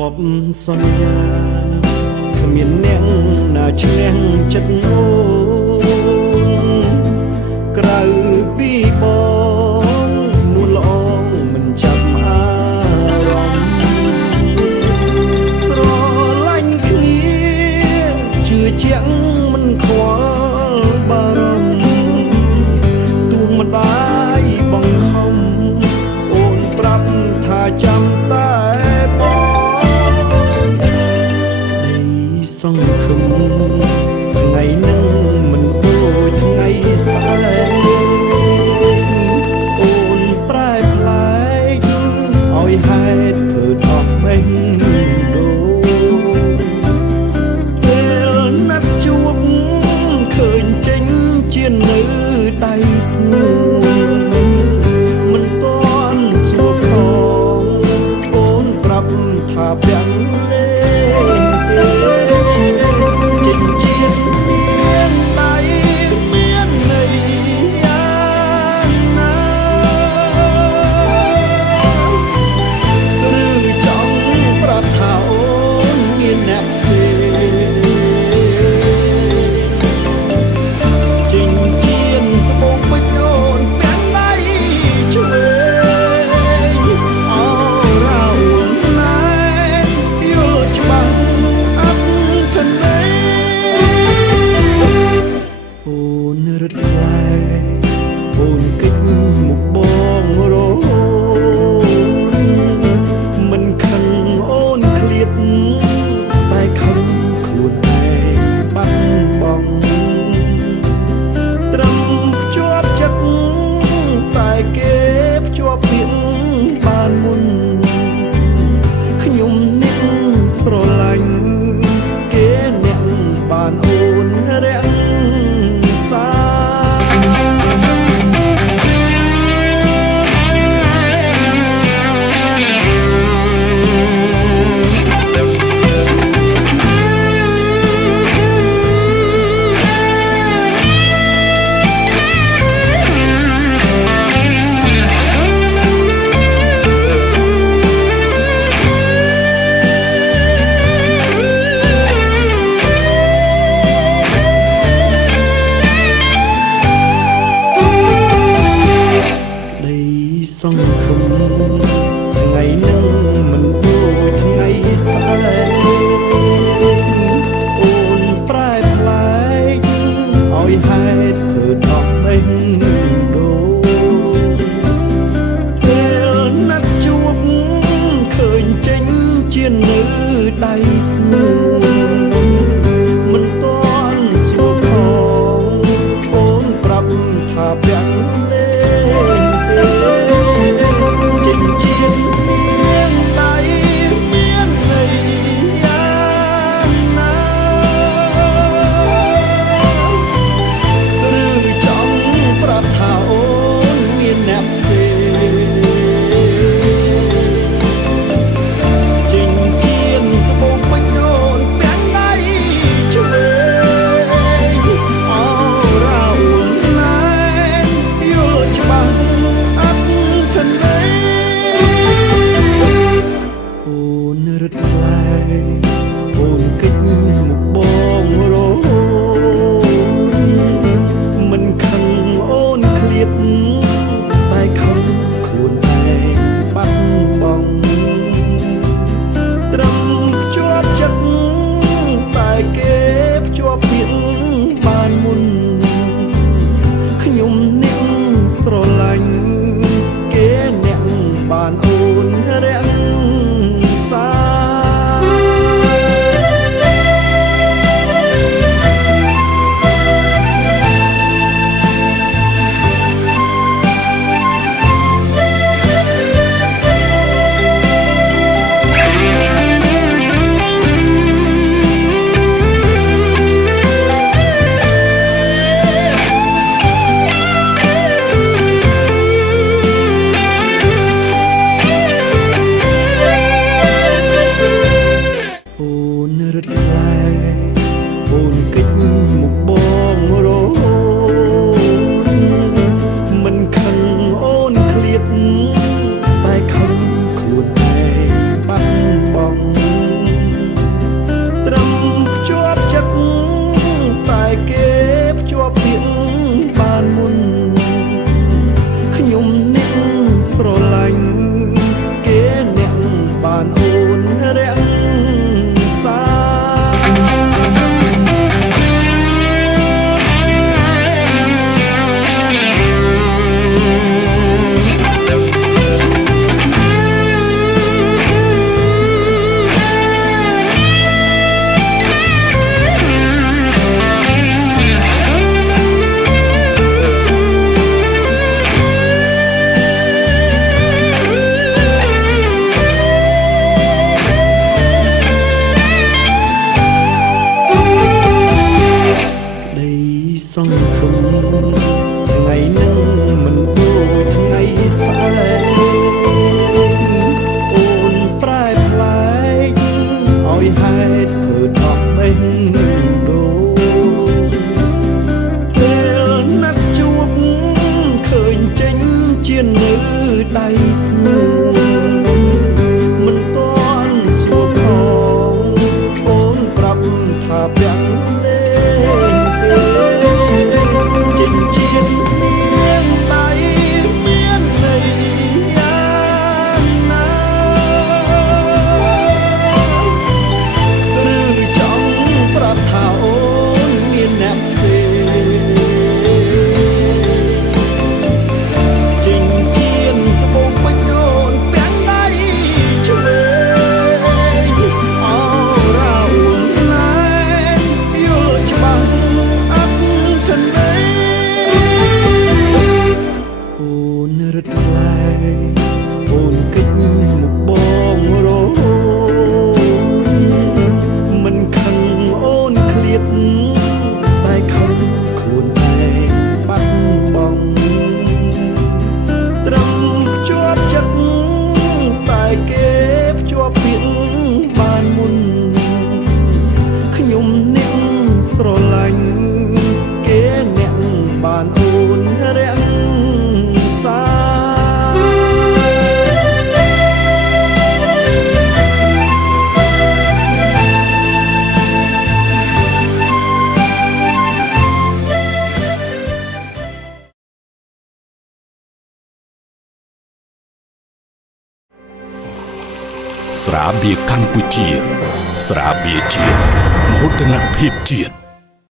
លាប់សន្យាគ្មានអ្នកណាឈ្នះចិត្តអូនក្រៅពីបងនួនល្អមិនចាប់អារម្មណ៍ស្រឡាញ់គ្នាជឿជាក់មិនខ្វល់បារម្ភទូម្ដាយបង្ខំអូនប្រាប់ថាចាំតែសង្ឃឹមថ្ងៃនឹងមិនដូចថ្ងៃស្អែកអូនប្រែប្លែកឲ្យហេតុធ្វើអស់បេះដូងពេលណាត់ជួបឃើញចេញជានៅដៃស្នួលមិនទាន់ស្រួលផងអូនប្រាប់ថាពាក់លេអូនគិតមុខបងរហូតមិនខឹងអូនឃ្លាតតែខឹងខ្លួនឯងបាត់បង់ត្រឹមភ្ជាប់ចិត្តតែគេភ្ជាប់ពាក្យបានមុនខ្ញុំអ្នកស្រឡាញ់គេអ្នកបានអូនរាក់សាសង្ឃឹមថ្ងៃនឹងមិនដូចថ្ងៃស្អែកអូនប្រែប្លែកឲ្យហេតុធ្វើអស់បេះដូងពេលណាត់ជួបឃើញចេញជានៅដៃស្នួលមិនទាន់ស្រួលផងអូនប្រាប់ថាពាក់លេ ស្រាបៀរកម្ពុជាស្រាបៀរជាតិមោទនភាពជាតិ